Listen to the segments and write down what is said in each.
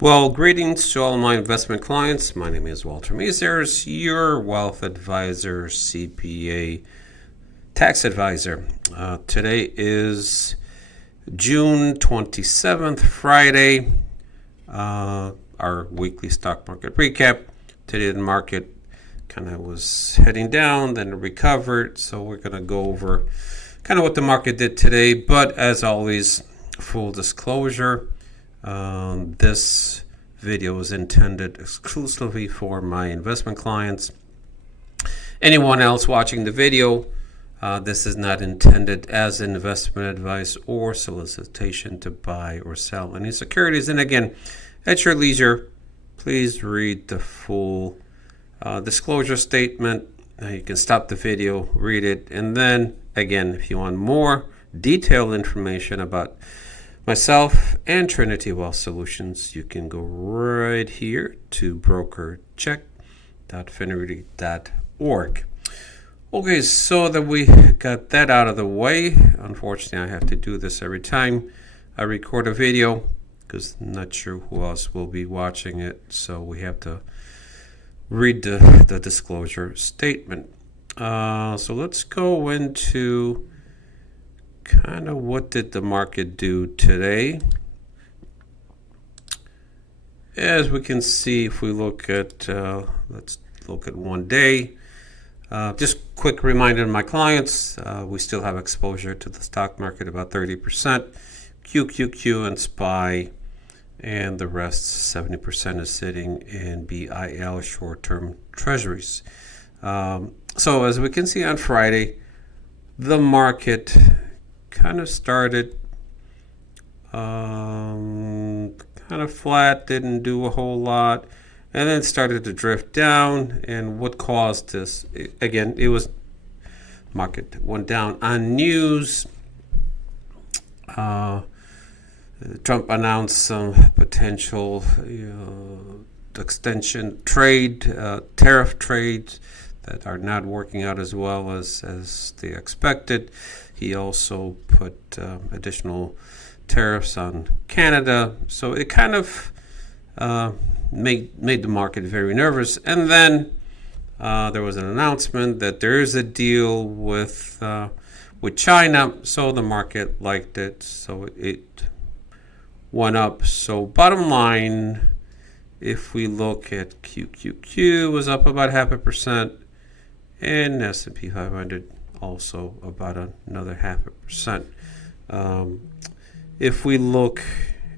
Well, greetings to all my investment clients. My name is Walter Measers, your wealth advisor, CPA, tax advisor. Today is June 27th, Friday. Our weekly stock market recap. Today the market kind of was heading down, then it recovered. So we're going to go over kind of what the market did today. But as always, full disclosure, this video is intended exclusively for my investment clients. Anyone else watching the video, this is not intended as investment advice or solicitation to buy or sell any securities. And again, at your leisure, please read the full disclosure statement. You can stop the video, read it, and then again, if you want more detailed information about myself and Trinity Wealth Solutions, you can go right here to brokercheck.finerity.org. Okay, so that we got that out of the way, unfortunately I have to do this every time I record a video because I'm not sure who else will be watching it, so we have to read the disclosure statement. So let's go into kind of what did the market do today. As we can see, if we look at, let's look at 1 day. Just quick reminder to my clients, we still have exposure to the stock market, about 30%, QQQ and SPY, and the rest, 70% is sitting in BIL short-term treasuries. So as we can see on Friday, the market kind of started kind of flat, didn't do a whole lot, and then started to drift down. And what caused this? Again, it was market went down on news. Trump announced some potential extension tariff trades that are not working out as well as they expected. He also put additional tariffs on Canada, so it kind of made the market very nervous. And then there was an announcement that there is a deal with China, so the market liked it, so it went up. So bottom line, if we look at QQQ, was up about 0.5%, and S&P 500 also about another 0.5%. If we look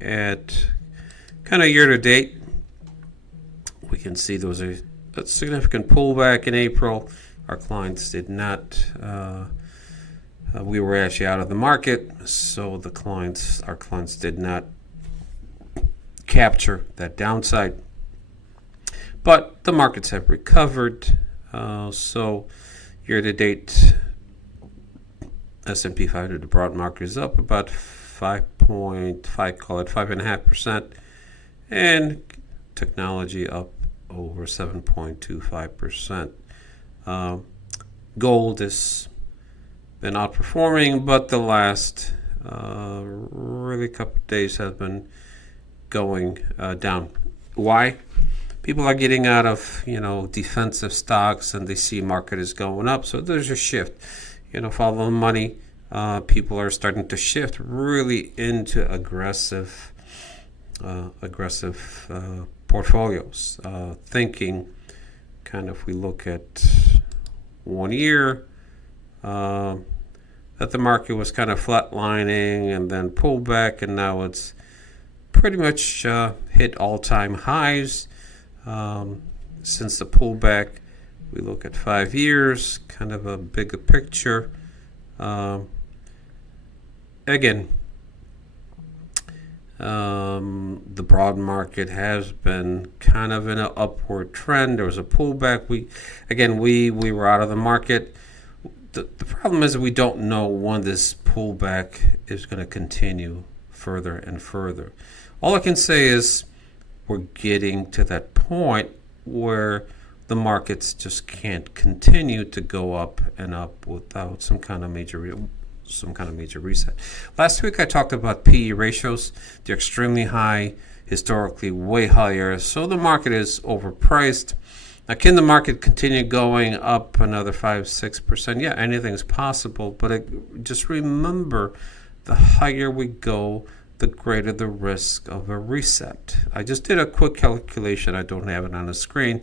at kind of year to date, we can see there was a significant pullback in April. Our clients did not. We were actually out of the market, so our clients did not capture that downside. But the markets have recovered. So year to date, S&P 500, the broad market, is up about 5.5%, and technology up over 7.25%. Gold has been outperforming, but the last really couple of days have been going down. Why? People are getting out of defensive stocks, and they see market is going up, so there's a shift. Follow the money. People are starting to shift really into aggressive portfolios. Thinking, kind of, if we look at 1 year, that the market was kind of flatlining and then pulled back, and now it's pretty much hit all-time highs since the pullback. We look at 5 years, kind of a bigger picture. Again, the broad market has been kind of in an upward trend. There was a pullback. We were out of the market. The problem is we don't know when this pullback is going to continue further and further. All I can say is we're getting to that point where the markets just can't continue to go up and up without some kind of major reset. Last week I talked about PE ratios. They're extremely high. historically way higher. So the market is overpriced. Now, can the market continue going up another 5-6%? Yeah, anything's possible. But just remember, the higher we go, the greater the risk of a reset. I just did a quick calculation. I don't have it on the screen.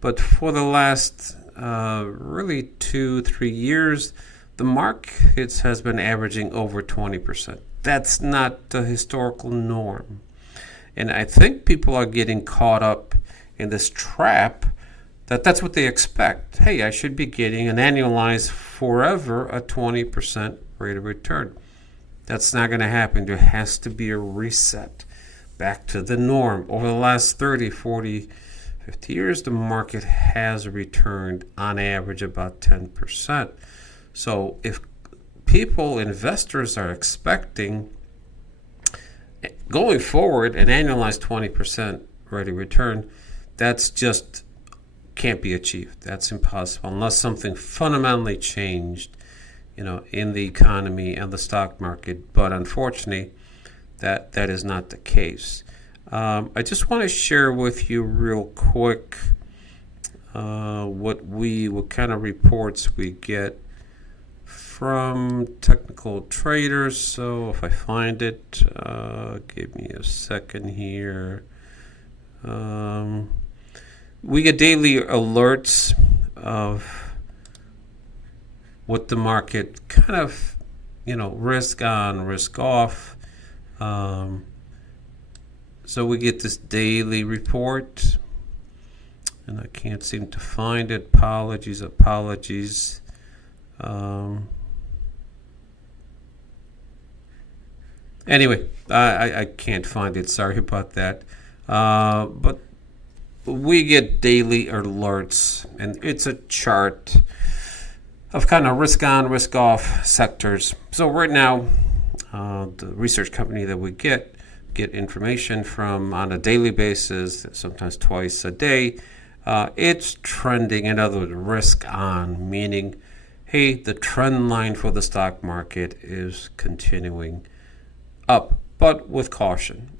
But for the last really 2-3 years, the market has been averaging over 20%. That's not the historical norm. And I think people are getting caught up in this trap that's what they expect. Hey, I should be getting an annualized forever a 20% rate of return. That's not going to happen. There has to be a reset back to the norm. Over the last 30, 40, 50 years, the market has returned on average about 10%. So if investors are expecting going forward an annualized 20% rate of return, that's just can't be achieved. That's impossible unless something fundamentally changed, in the economy and the stock market. But unfortunately, that is not the case. I just want to share with you real quick what kind of reports we get from technical traders. So if I find it, give me a second here. We get daily alerts of what the market kind of, risk on, risk off. So we get this daily report, and I can't seem to find it. Apologies. Anyway, I can't find it. Sorry about that. But we get daily alerts, and it's a chart of kind of risk on, risk off sectors. So right now, the research company that we get information from on a daily basis, sometimes twice a day, it's trending. In other words, risk on, meaning, hey, the trend line for the stock market is continuing up, but with caution.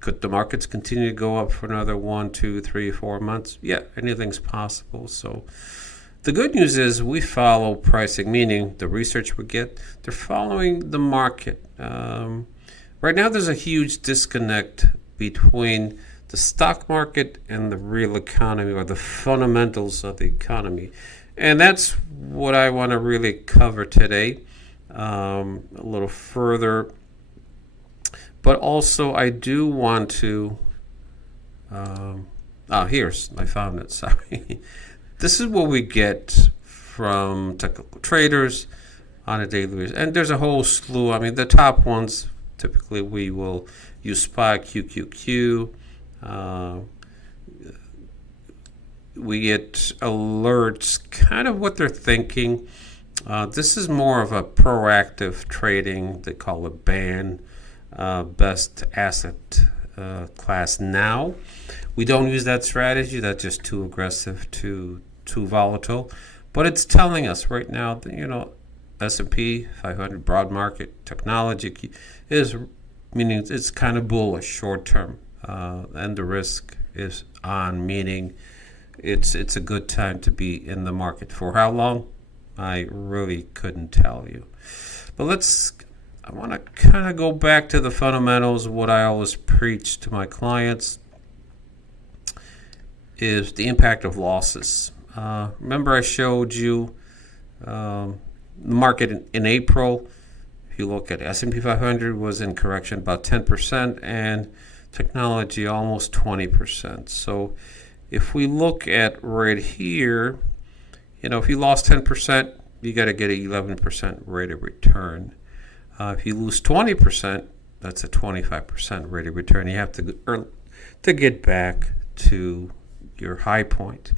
Could the markets continue to go up for another 1, 2, 3, 4 months? Yeah, anything's possible. So the good news is we follow pricing, meaning the research we get, they're following the market. Right now, there's a huge disconnect between the stock market and the real economy, or the fundamentals of the economy. And that's what I want to really cover today a little further. But also, I do want to. I found it. Sorry. This is what we get from technical traders on a daily basis. And there's a whole slew. I mean, the top ones, typically we will use SPY, QQQ. We get alerts, kind of what they're thinking. This is more of a proactive trading. They call it BAN. Best asset class now. We don't use that strategy. That's just too aggressive, too volatile. But it's telling us right now that, S&P 500 broad market technology is, meaning it's kind of bullish short term, and the risk is on, meaning it's a good time to be in the market. For how long? I really couldn't tell you. But I want to kind of go back to the fundamentals. What I always preach to my clients is the impact of losses. Remember I showed you the market in April. If you look at S&P 500 was in correction about 10%, and technology almost 20%. So if we look at right here, if you lost 10%, you got to get an 11% rate of return. If you lose 20%, that's a 25% rate of return. You have to get back to your high point.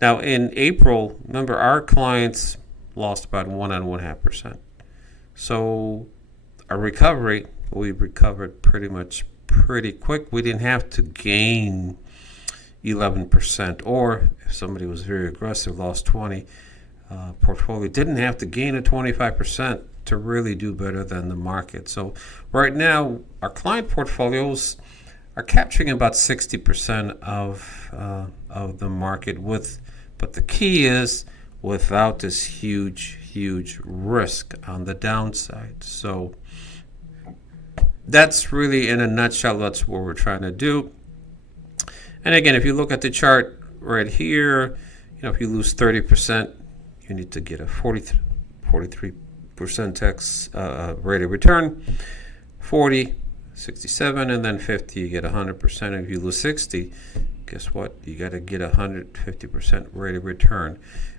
Now, in April, remember, our clients lost about 1.5%. So our recovery, we recovered pretty quick. We didn't have to gain 11%, or if somebody was very aggressive, lost 20%, portfolio didn't have to gain a 25% to really do better than the market. So right now, our client portfolios are capturing about 60% of the market but the key is without this huge risk on the downside. So that's really, in a nutshell, that's what we're trying to do. And again, if you look at the chart right here, if you lose 30%, you need to get a 43% tax rate of return. 40, 67, and then 50, you get 100%. If you lose 60, guess what? You got to get 150% rate of return.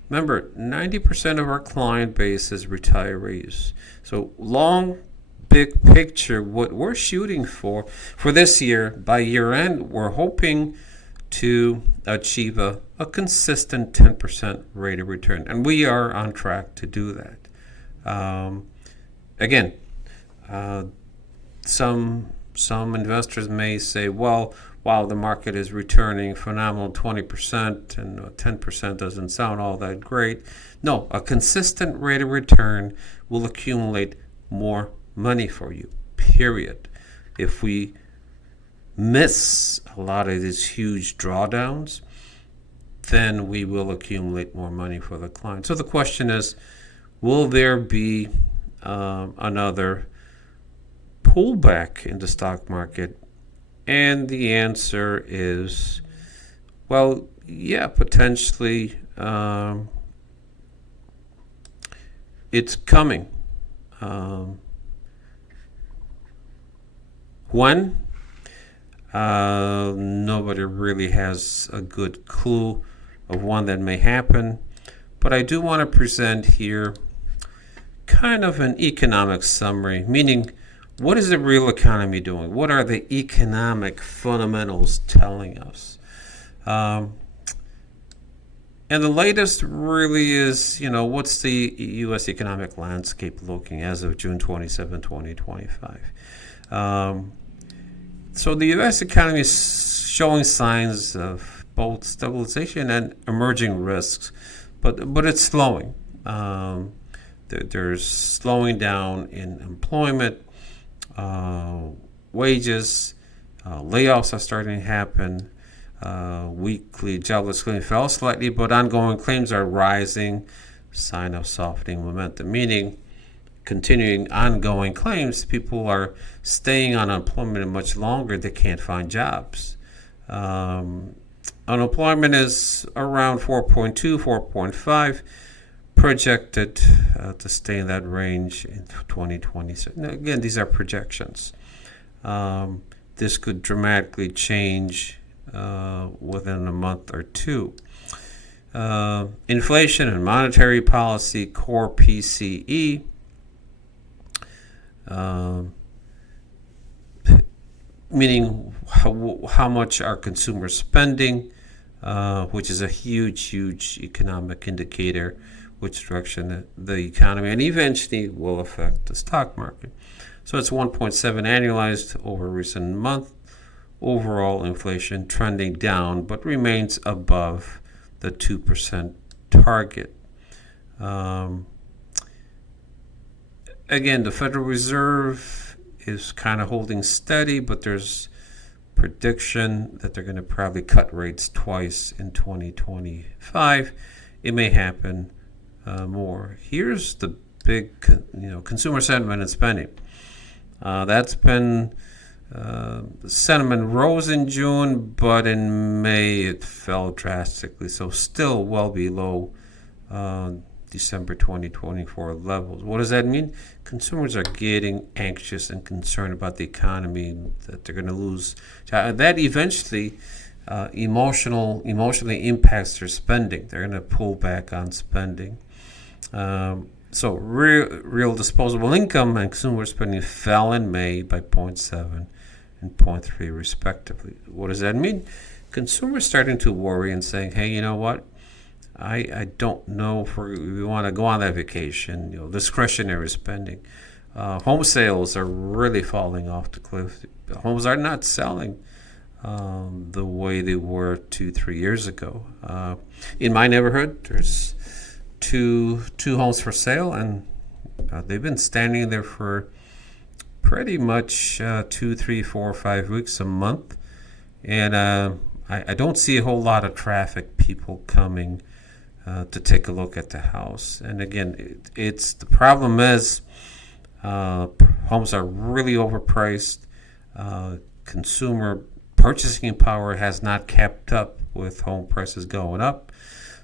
Remember, 90% of our client base is retirees. So long, big picture, what we're shooting for this year, by year end, we're hoping to achieve a consistent 10% rate of return. And we are on track to do that. Again, some investors may say, well, wow, the market is returning phenomenal 20% and 10% doesn't sound all that great. No, a consistent rate of return will accumulate more money for you, period. If we miss a lot of these huge drawdowns, then we will accumulate more money for the client. So the question is, will there be another pullback in the stock market? And the answer is, well, yeah, potentially it's coming. When? Nobody really has a good clue of when that may happen. But I do want to present here kind of an economic summary, meaning what is the real economy doing? What are the economic fundamentals telling us? And the latest really is, what's the U.S. economic landscape looking as of June 27, 2025? So the U.S. economy is showing signs of both stabilization and emerging risks, but it's slowing. There's slowing down in employment. Wages, layoffs are starting to happen. Weekly jobless claims fell slightly, but ongoing claims are rising. Sign of softening momentum, meaning continuing ongoing claims. People are staying on unemployment much longer. They can't find jobs. Unemployment is around 4.2, 4.5. Projected to stay in that range in 2020. Now, again, these are projections. This could dramatically change within a month or two. Inflation and monetary policy, core PCE, meaning how much are consumers spending, which is a huge economic indicator which direction the economy and eventually will affect the stock market. So it's 1.7 annualized over recent month. Overall inflation trending down, but remains above the 2% target. Again, the Federal Reserve is kind of holding steady, but there's prediction that they're going to probably cut rates twice in 2025. It may happen more. Here's the big, consumer sentiment and spending. That's been sentiment rose in June, but in May it fell drastically. So still well below December 2024 levels. What does that mean? Consumers are getting anxious and concerned about the economy, that they're going to lose. That eventually emotionally impacts their spending. They're going to pull back on spending. So real disposable income and consumer spending fell in May by 0.7 and 0.3 respectively. What does that mean? Consumers starting to worry and saying, hey, you know what? I don't know if we want to go on that vacation. Discretionary spending. Home sales are really falling off the cliff. Homes are not selling the way they were 2-3 years ago. In my neighborhood, there's two homes for sale, and they've been standing there for pretty much 2, 3, 4, 5 weeks, a month. And I don't see a whole lot of traffic, people coming to take a look at the house. And again, it's the problem is homes are really overpriced. Consumer purchasing power has not kept up with home prices going up.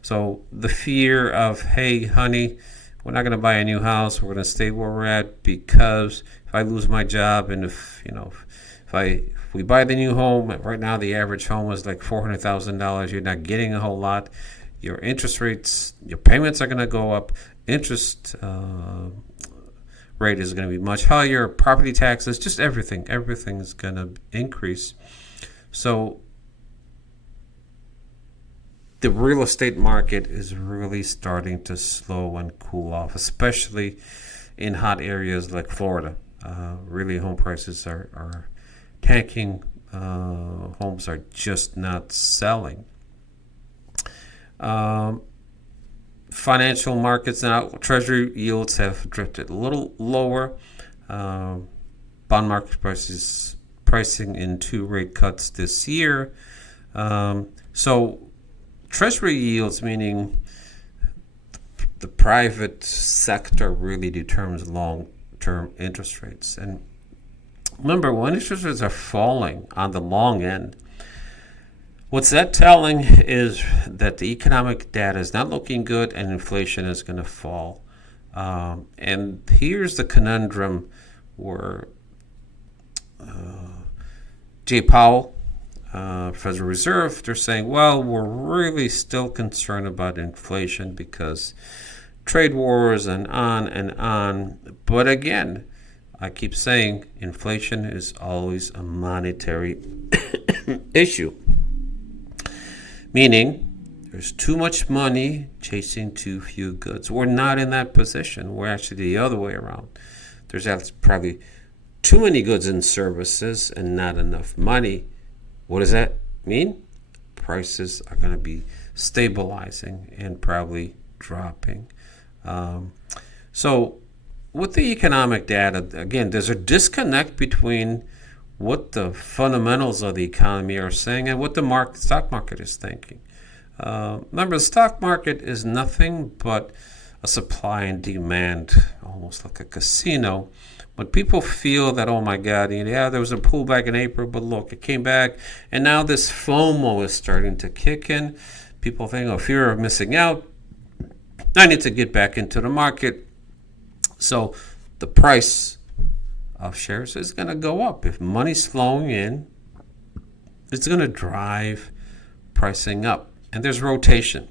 So the fear of, hey, honey, we're not going to buy a new house. We're going to stay where we're at because if I lose my job and if we buy the new home right now, the average home is like $400,000. You're not getting a whole lot. Your interest rates, your payments are going to go up. Interest rate is going to be much higher. Property taxes, just everything is going to increase. So the real estate market is really starting to slow and cool off, especially in hot areas like Florida. Really, home prices are tanking. Homes are just not selling. Financial markets now, Treasury yields have drifted a little lower. Bond market pricing in 2 rate cuts this year. So Treasury yields, meaning the private sector really determines long-term interest rates. And remember, when interest rates are falling on the long end, what's that telling is that the economic data is not looking good and inflation is going to fall. And here's the conundrum where Jay Powell, Federal Reserve, they're saying, well, we're really still concerned about inflation because trade wars and on and on. But again, I keep saying inflation is always a monetary issue, meaning there's too much money chasing too few goods. We're not in that position. We're actually the other way around. There's probably too many goods and services and not enough money. What does that mean? Prices are going to be stabilizing and probably dropping. So with the economic data, again, there's a disconnect between what the fundamentals of the economy are saying and what the stock market is thinking. Remember, the stock market is nothing but a supply and demand, almost like a casino. When people feel that, oh my God, yeah, there was a pullback in April, but look, it came back, and now this FOMO is starting to kick in. People think, oh, fear of missing out. I need to get back into the market. So the price of shares is going to go up. If money's flowing in, it's going to drive pricing up. And there's rotation.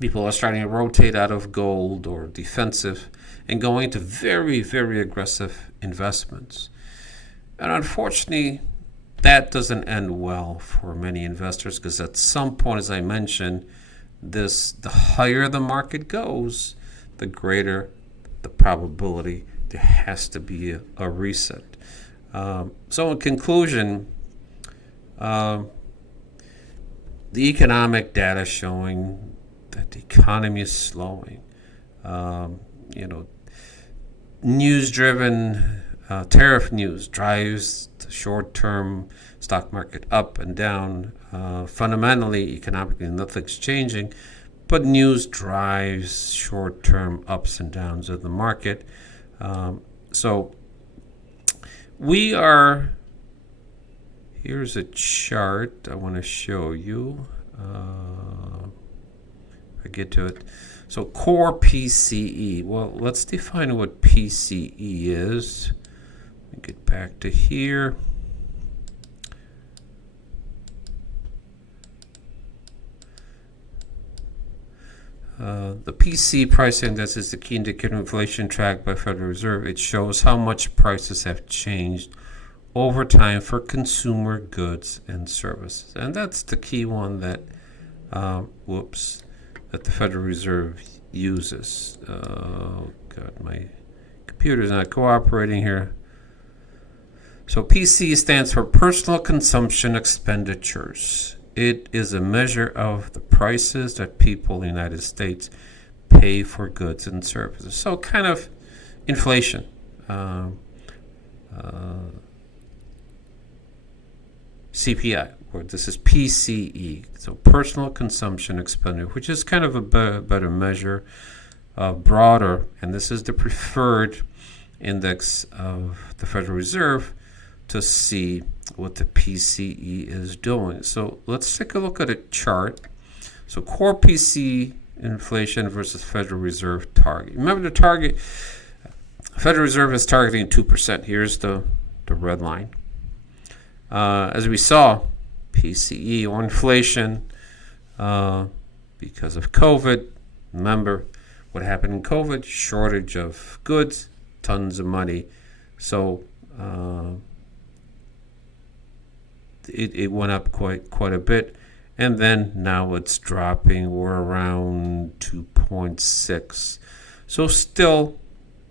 People are starting to rotate out of gold or defensive and going into very, very aggressive investments. And unfortunately, that doesn't end well for many investors because at some point, as I mentioned, the higher the market goes, the greater the probability there has to be a reset. So in conclusion, the economic data showing that the economy is slowing. News-driven tariff news drives the short-term stock market up and down. Fundamentally, economically, nothing's changing, but news drives short-term ups and downs of the market. So here's a chart I want to show you. I get to it. So core PCE. Well, let's define what PCE is. Let me get back to here. The PCE price index is the key indicator of inflation tracked by Federal Reserve. It shows how much prices have changed over time for consumer goods and services. And that's the key one that that the Federal Reserve uses. God, my computer's not cooperating here. So PC stands for personal consumption expenditures. It is a measure of the prices that people in the United States pay for goods and services. So kind of inflation. CPI, or this is PCE, so personal consumption expenditure, which is kind of a better measure, broader, and this is the preferred index of the Federal Reserve to see what the PCE is doing. So let's take a look at a chart. So core PCE inflation versus Federal Reserve target. Remember the target, Federal Reserve is targeting 2%. Here's the red line. As we saw, PCE or inflation because of COVID. Remember what happened in COVID? Shortage of goods, tons of money. So it went up quite a bit, and then now it's dropping. We're around 2.6, so still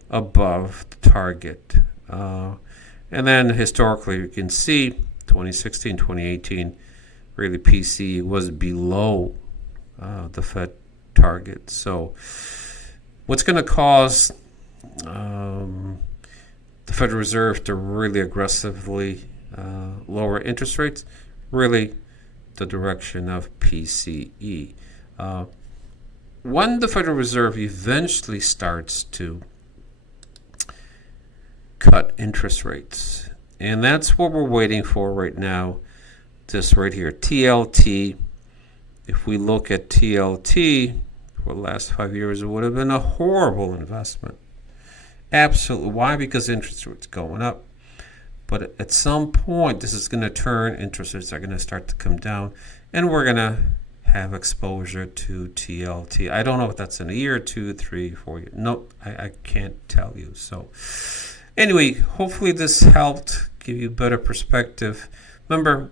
above the target. And then historically, you can see 2016, 2018, really PCE was below the Fed target. So what's going to cause the Federal Reserve to really aggressively lower interest rates? Really the direction of PCE. When the Federal Reserve eventually starts to cut interest rates, and that's what we're waiting for right now, this right here, TLT. If we look at TLT for the last 5 years, it would have been a horrible investment. Absolutely. Why? Because interest rates going up. But at some point, this is going to turn. Interest rates are going to start to come down, and we're going to have exposure to TLT. I don't know if that's in a year, 2, 3, 4 years. Nope, I can't tell you. So anyway, hopefully this helped give you a better perspective. Remember,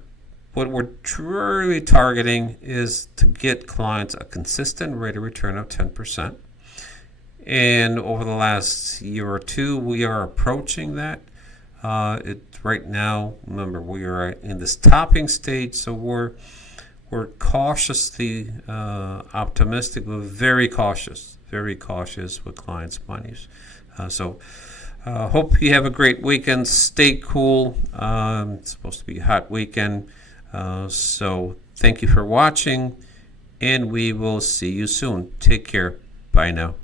what we're truly targeting is to get clients a consistent rate of return of 10%. And over the last year or two, we are approaching that. Right now, remember, we are in this topping stage, so we're cautiously optimistic, but very cautious with clients' monies. Hope you have a great weekend. Stay cool. It's supposed to be a hot weekend. So thank you for watching, and we will see you soon. Take care. Bye now.